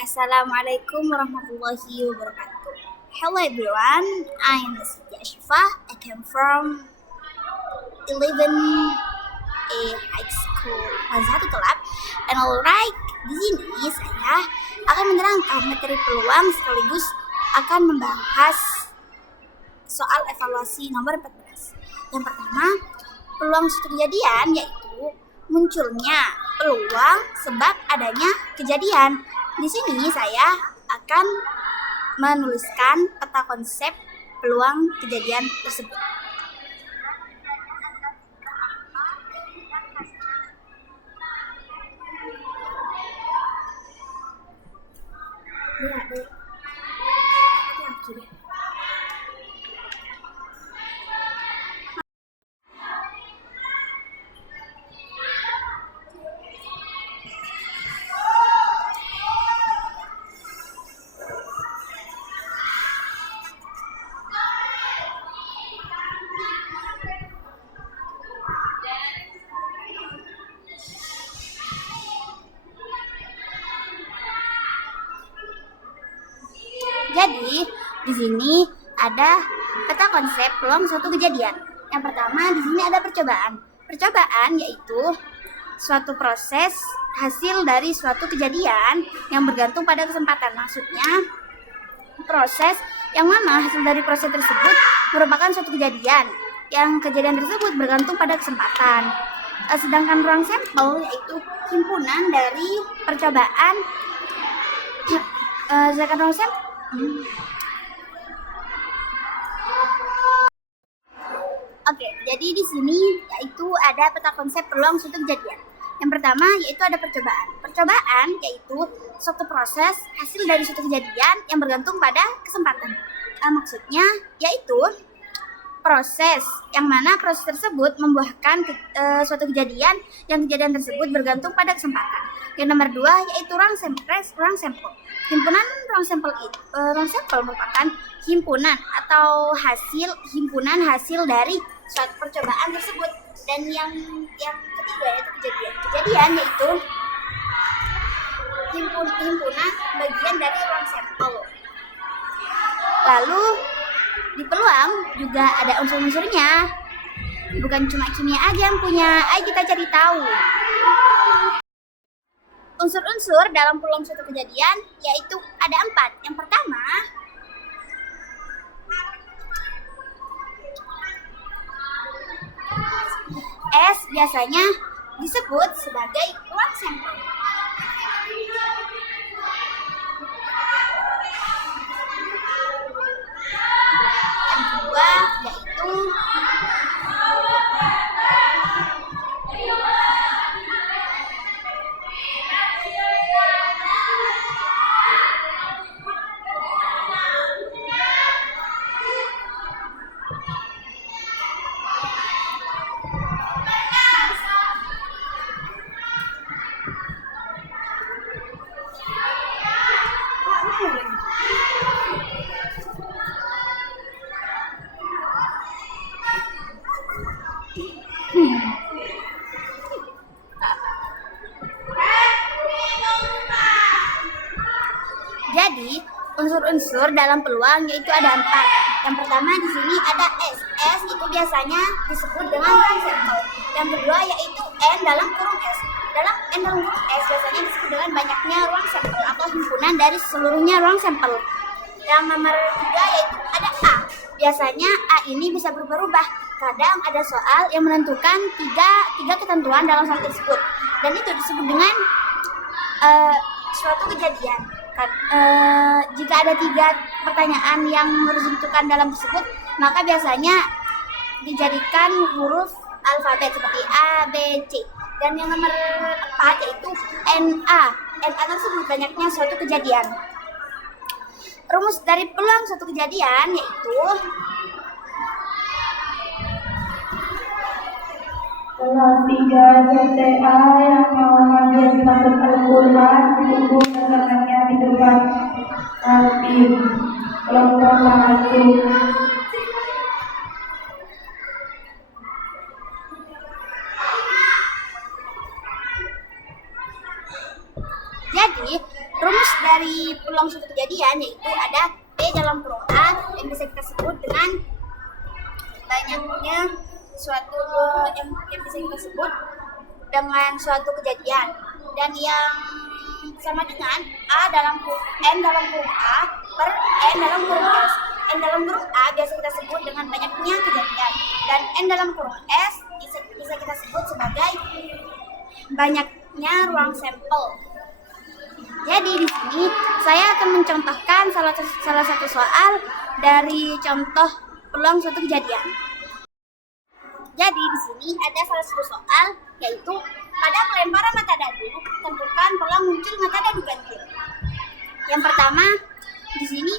Assalamualaikum warahmatullahi wabarakatuh. Hello everyone, I am Siti Ashifa. I came from 11A High School Mazhatu Kelab. And alright, di sini saya akan menerangkan materi peluang sekaligus akan membahas soal evaluasi nomor 14. Yang pertama, peluang suatu kejadian yaitu munculnya peluang sebab adanya kejadian. Di sini saya akan menuliskan peta konsep peluang kejadian tersebut. Jadi, di sini ada peta konsep peluang suatu kejadian. Yang pertama, di sini ada percobaan. Percobaan yaitu suatu proses hasil dari suatu kejadian yang bergantung pada kesempatan. Maksudnya, proses yang mana hasil dari proses tersebut merupakan suatu kejadian. Yang kejadian tersebut bergantung pada kesempatan. Sedangkan ruang sampel yaitu himpunan dari percobaan. Sedangkan ruang sampel Oke, jadi di sini yaitu ada peta konsep peluang suatu kejadian. Yang pertama yaitu ada percobaan. Percobaan yaitu suatu proses hasil dari suatu kejadian yang bergantung pada kesempatan. Maksudnya yaitu proses yang mana proses tersebut membuahkan suatu kejadian yang kejadian tersebut bergantung pada kesempatan. Yang nomor 2 yaitu ruang sampel. Himpunan ruang sampel merupakan himpunan atau himpunan hasil dari suatu percobaan tersebut. Dan yang ketiga yaitu kejadian yaitu himpunan bagian dari ruang sampel. Lalu di peluang juga ada unsur-unsurnya. Bukan cuma kimia aja yang punya, ayo kita cari tahu. Unsur-unsur dalam peluang suatu kejadian yaitu ada 4. Yang pertama, S biasanya disebut sebagai ruang sampel. Yang kedua yaitu Jadi, unsur-unsur dalam peluang yaitu ada 4. Yang pertama di sini ada S. S itu biasanya disebut dengan ruang sampel. Yang kedua yaitu N dalam kurung S. N dalam kurung S biasanya disebut dengan banyaknya ruang sampel atau himpunan dari seluruhnya ruang sampel. Yang nomor 3 yaitu ada A. Biasanya A ini bisa berubah-ubah. Kadang ada soal yang menentukan tiga ketentuan dalam soal tersebut. Dan itu disebut dengan suatu kejadian. Jika ada 3 pertanyaan yang harus ditentukan dalam tersebut, maka biasanya dijadikan huruf alfabet seperti A, B, C. Dan yang nomor 4 yaitu NA. NA tersebut banyaknya suatu kejadian. Rumus dari peluang suatu kejadian yaitu kelas 3 CTA yang mau mengambil kitab Al-Quran ditunggu kedatangannya di depan Al-Qim kelompok satu. Jadi, rumus dari peluang suatu kejadian yaitu ada P dalam kurung A yang bisa kita sebut dengan banyaknya suatu yang bisa kita sebut dengan suatu kejadian, dan yang sama dengan N dalam kurung A per N dalam kurung S. N dalam kurung A biasa kita sebut dengan banyaknya kejadian, dan N dalam kurung S bisa kita sebut sebagai banyaknya ruang sampel. Jadi di sini saya akan mencontohkan salah satu soal dari contoh peluang suatu kejadian. Jadi di sini ada salah satu soal yaitu pada pelemparan mata dadu tentukan peluang muncul mata dadu ganjil. Yang pertama di sini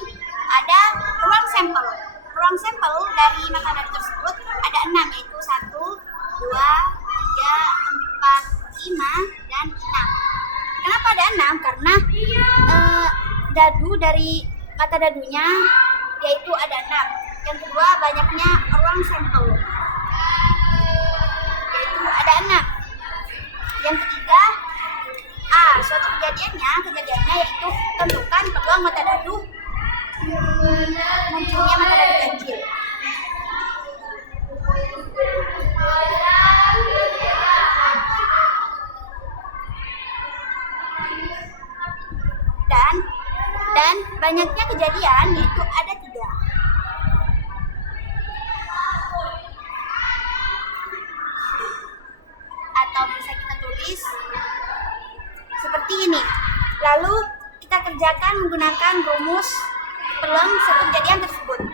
ada ruang sampel. Ruang sampel dari mata dadu tersebut ada 6 yaitu 1, 2, 3, 4, 5 dan 6. Kenapa ada 6? Karena dadu dari mata dadunya yaitu ada 6. Yang kedua banyaknya ruang sampel yaitu ada 6. Yang ketiga suatu kejadiannya yaitu tentukan peluang mata dadu munculnya mata dadu ganjil. Dan banyaknya kejadian yaitu ada 3. Atau bisa kita tulis seperti ini. Lalu kita kerjakan menggunakan rumus peluang suatu kejadian tersebut.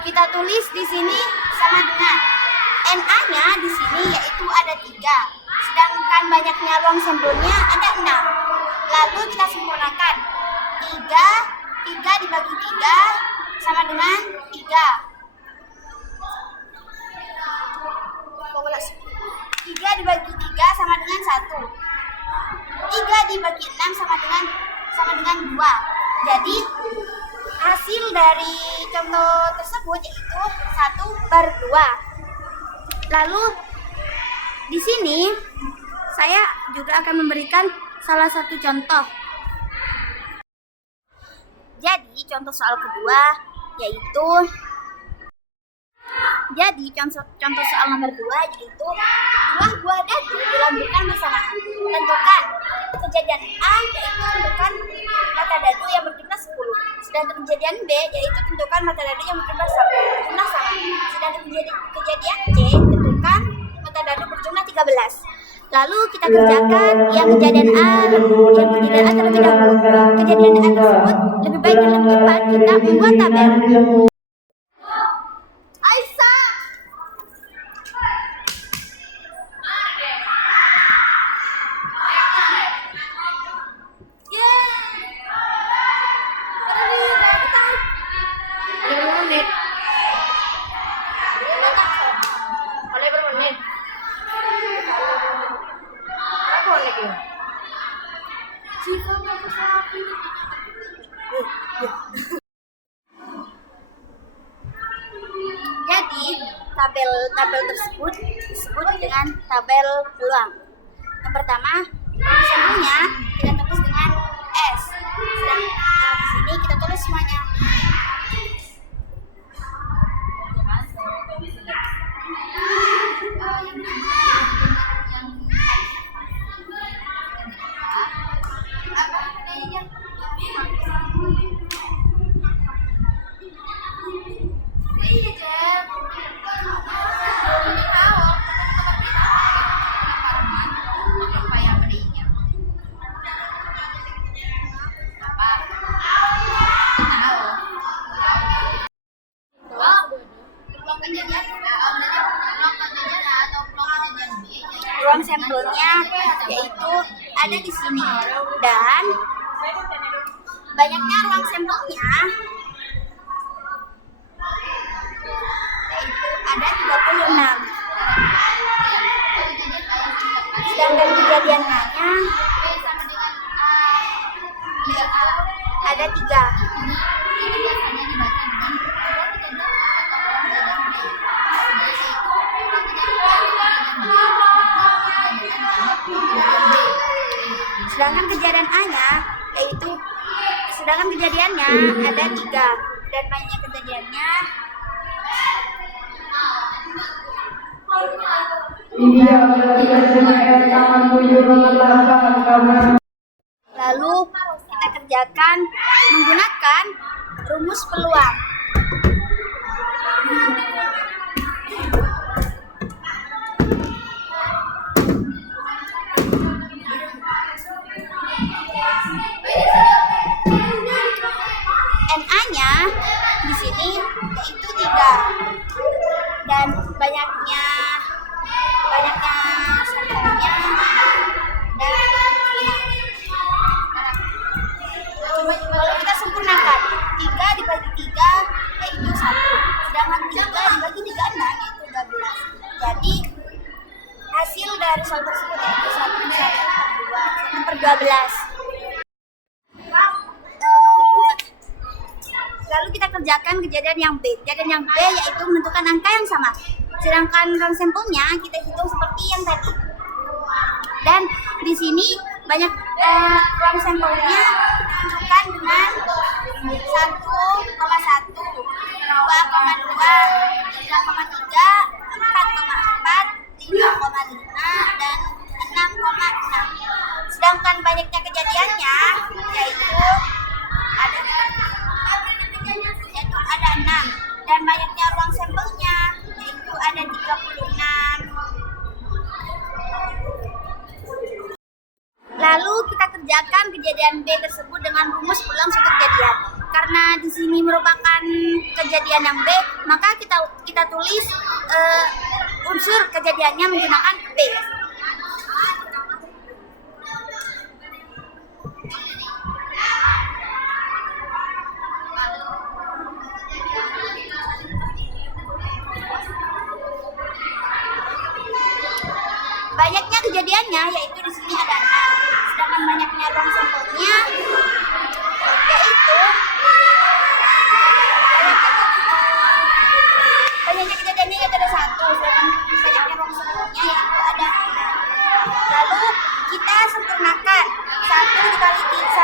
Kita tulis di sini sama dengan NA-nya di sini yaitu ada 3, sedangkan banyaknya ruang sampelnya ada 6. Lalu kita sempurnakan 3 dibagi 3 sama dengan 3. 3 dibagi 3 sama dengan 1. 3 dibagi 6 sama dengan 2. Jadi hasil dari contoh tersebut yaitu 1/2. Lalu di sini saya juga akan memberikan salah satu contoh. Jadi contoh soal kedua yaitu contoh soal nomor 2 yaitu dua buah dadu dilambungkan bersamaan. Tentukan kejadian A yaitu tentukan mata dadu yang berjumlah 10. Sedangkan kejadian B yaitu tentukan mata dadu yang berjumlah 1. Sedangkan kejadian C tentukan mata dadu berjumlah 13. Lalu kita kerjakan yang kejadian A terlebih dahulu. Kejadian A tersebut lebih baik dan lebih cepat kita membuat tabel. Jadi tabel tersebut disebut dengan tabel peluang. Yang pertama, sampelnya kita tulis dengan S. Sedang di sini kita tulis semuanya. Ruang sampelnya yaitu ada di sini, dan banyaknya ruang sampelnya yaitu ada 36. Sedangkan kejadiannya ada 3. Sedangkan kejadiannya ada 3 dan banyaknya kejadiannya Iya, tangan 7 8 lalu kita kerjakan menggunakan rumus peluang. NA-nya di sini yaitu 3 dan banyaknya sampelnya dan 5. Lalu kita sempurnakan 3 dibagi 3 yaitu 1, sedangkan 3 dibagi 3 6 yaitu 12. Jadi hasil dari soal tersebut yaitu 1/12. Lalu kita kerjakan kejadian yang B. Kejadian yang B yaitu menentukan angka yang sama. Sedangkan ruang sampelnya kita hitung seperti yang tadi. Dan di sini banyak ruang sampelnya ditentukan dengan 1,1, 2,2, 3,3, 4,4, 5,5, dan 6,6. Sedangkan banyaknya kejadiannya yaitu ada 6 dan banyaknya ruang sampelnya yaitu ada 36. Lalu kita kerjakan kejadian B tersebut dengan rumus peluang suatu kejadian. Karena di sini merupakan kejadian yang B, maka kita tulis unsur kejadiannya menggunakan B. Banyaknya kejadiannya yaitu di sini ada 6, sedangkan banyaknya ruang sampelnya yaitu banyaknya kejadiannya yaitu ada 1, sedangkan banyaknya ruang sampelnya yaitu ada 6. Lalu kita sempurnakan 1 dibagi 3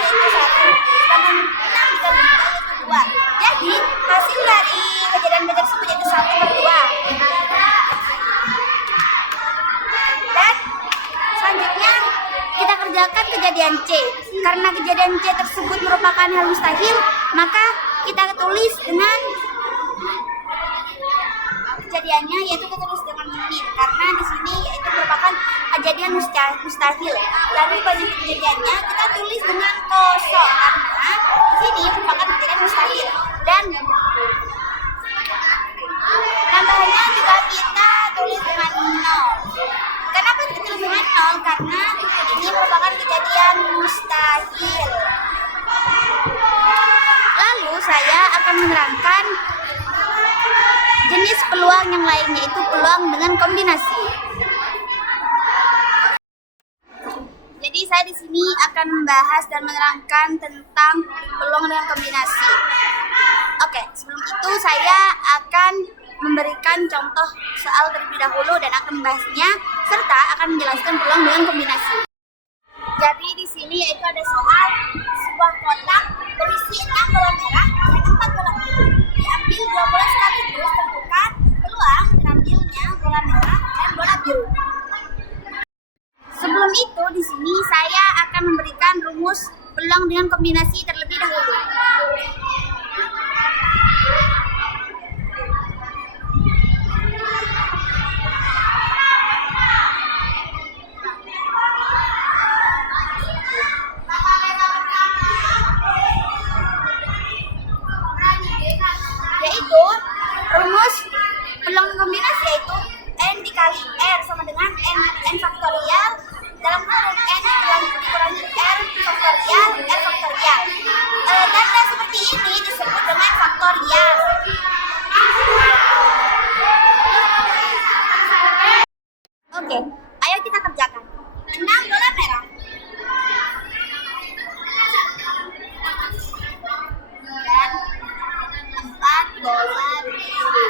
yaitu 1, sedangkan 6 dibagi 3 yaitu 2. Jadi hasil dari kejadian B tersebut yaitu 1/2. Kita kerjakan kejadian C. Karena kejadian C tersebut merupakan hal mustahil, maka kita tulis dengan kejadiannya yaitu kita tulis dengan min. Karena di sini yaitu merupakan kejadian mustahil. Lalu bagi kejadiannya kita tulis dengan kosong karena di sini merupakan kejadian mustahil. Dan tambahannya juga kita tulis dengan 0. Kenapa kita tulis dengan 0? Karena ini merupakan kejadian mustahil. Lalu saya akan menerangkan jenis peluang yang lain, yaitu peluang dengan kombinasi. Jadi saya di sini akan membahas dan menerangkan tentang peluang dengan kombinasi. Oke, sebelum itu saya akan memberikan contoh soal terlebih dahulu dan akan membahasnya serta akan menjelaskan peluang dengan kombinasi. Jadi di sini yaitu ada soal sebuah kotak berisi 6 bola merah dan 4 bola biru. Diambil 2 bola sekaligus, tentukan peluang terambilnya bola merah dan bola biru. Sebelum itu di sini saya akan memberikan rumus peluang dengan kombinasi terlebih dahulu. Yaitu rumus peluang kombinasi yaitu n dikali r sama dengan n faktorial dalam kurung n dikurangi r faktorial. Tanda seperti ini disebut dengan faktorial. Oke, ayo kita kerjakan. 6 bola merah dan 4 bola biru.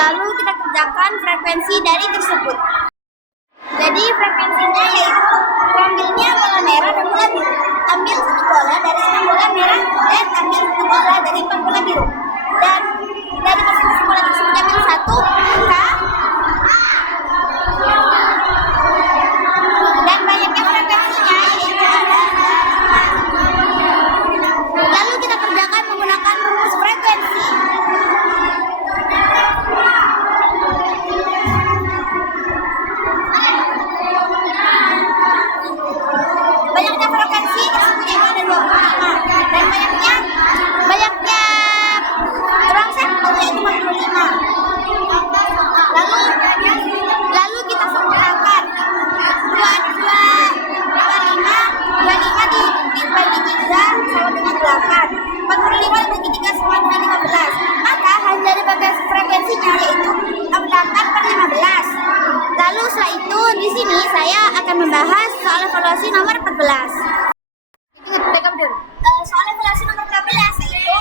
Lalu kita kerjakan frekuensi dari tersebut. Jadi frekuensinya yaitu ambilnya bola merah dan bola biru. Ambil satu bola dari 6 bola merah dan ambil satu bola dari 4 bola biru. Dan dari masing-masing bola tersebut ambil satu, dan banyaknya frekuensinya yaitu ada. Lalu kita kerjakan menggunakan rumus frekuensi. Banyaknya frekuensi tersebut yaitu ada 25 dan banyaknya ruang sampel yaitu 45. Lalu kita sempurnakan 25 dibagi 3 sama dengan 8. 45 dibagi 3 sama dengan 15. Maka hasil dari frekuensinya yaitu 68/15. Lalu setelah itu di sini saya akan membahas soal evaluasi nomor 14. Soal evaluasi nomor 14 yaitu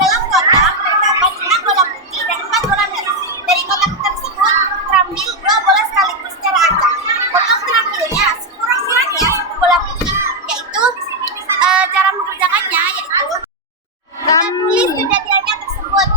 dalam kotak terdapat 6 bola putih dan 4 bola merah. Dari kotak tersebut terambil 2 bola sekaligus secara acak. Untuk terambilnya sekurang-kurangnya 1 bola putih, yaitu cara mengerjakannya yaitu kita tulis kejadiannya tersebut.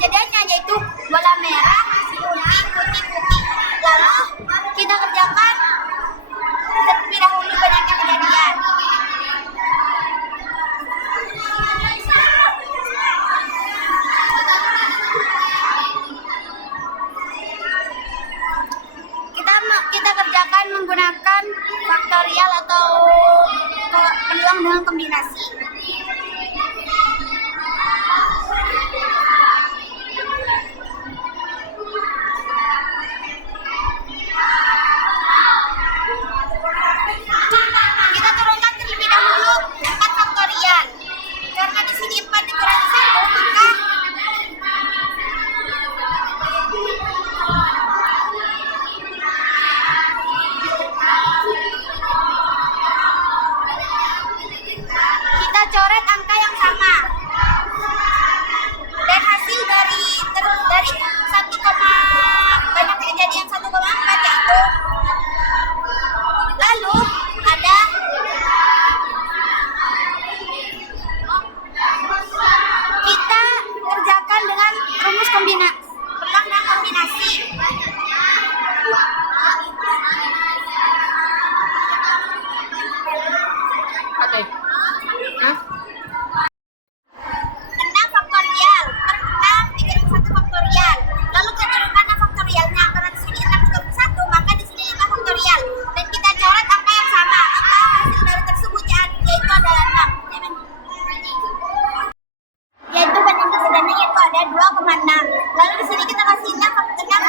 Kejadiannya yaitu bola merah, putih. Lalu kita kerjakan terlebih dahulu banyaknya kejadian. Kita kerjakan menggunakan faktorial atau peluang dengan kombinasi. Kita turunkan terlebih dahulu 4 faktorial. Karena di sini 4 dikurangi 1, maka kita coret angka yang sama. Dan hasil dari 1, banyak kejadian 1,4 yaitu lalu ada kita kerjakan dengan rumus peluang dan kombinasi. Oke. 6 faktorial per 6 dikali 1 faktorial. Lalu kita turunkan 6 faktorialnya. Karena di sini 6 dikali 1, maka di sini 5 faktorial. Dan kita coret angka yang sama. Maka hasil dari tersebut yaitu adalah 6. Yaitu banyaknya sebenarnya yaitu ada 2,6. Lalu di sini kita kasih 6 faktorial.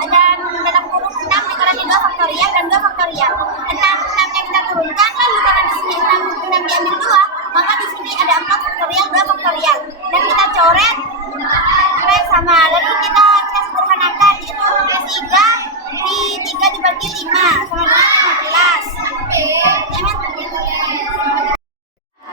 Dan dalam kurung 6 dikurangi 2 faktorial dan 2 faktorial. 6 yang kita turunkan, lalu karena di sini 6 diambil 2, maka di sini ada 4 faktorial, 2 faktorial. Dan kita coret angka yang sama. Lalu kita sederhanakan yaitu 3 dibagi 5 sama dengan 15.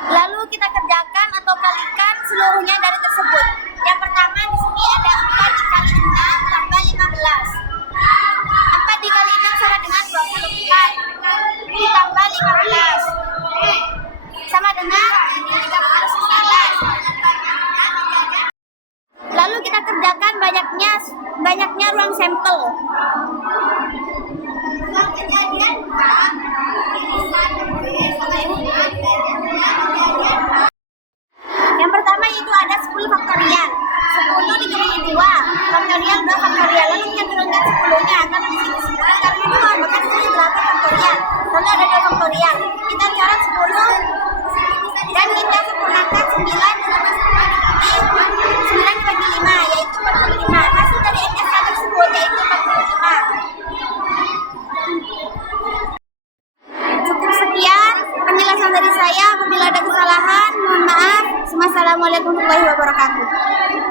Lalu kita kerjakan atau kalikan seluruhnya dari tersebut. Yang pertama di sini ada 4 dikali 6 tambah 15. 4 dikali 6 sama dengan 24 ditambah 15 sama dengan 39. Lalu kita kerjakan banyaknya ruang sampel. Yang pertama itu ada 10 faktorial. 10 dikali 2 faktorial 2 faktorial. Lalu kita turunkan 10-nya karena di sini 10 karena 2, maka di sini 8 faktorial. Lalu ada 2 faktorial. Kita coret 10 dan kita sempurnakan 9 dibagi 5 yaitu 45. Hasil dari NSK tersebut yaitu 45. Cukup sekian penjelasan dari saya. Apabila ada kesalahan, mohon maaf. Semasa Wassalamualaikum warahmatullahi wabarakatuh.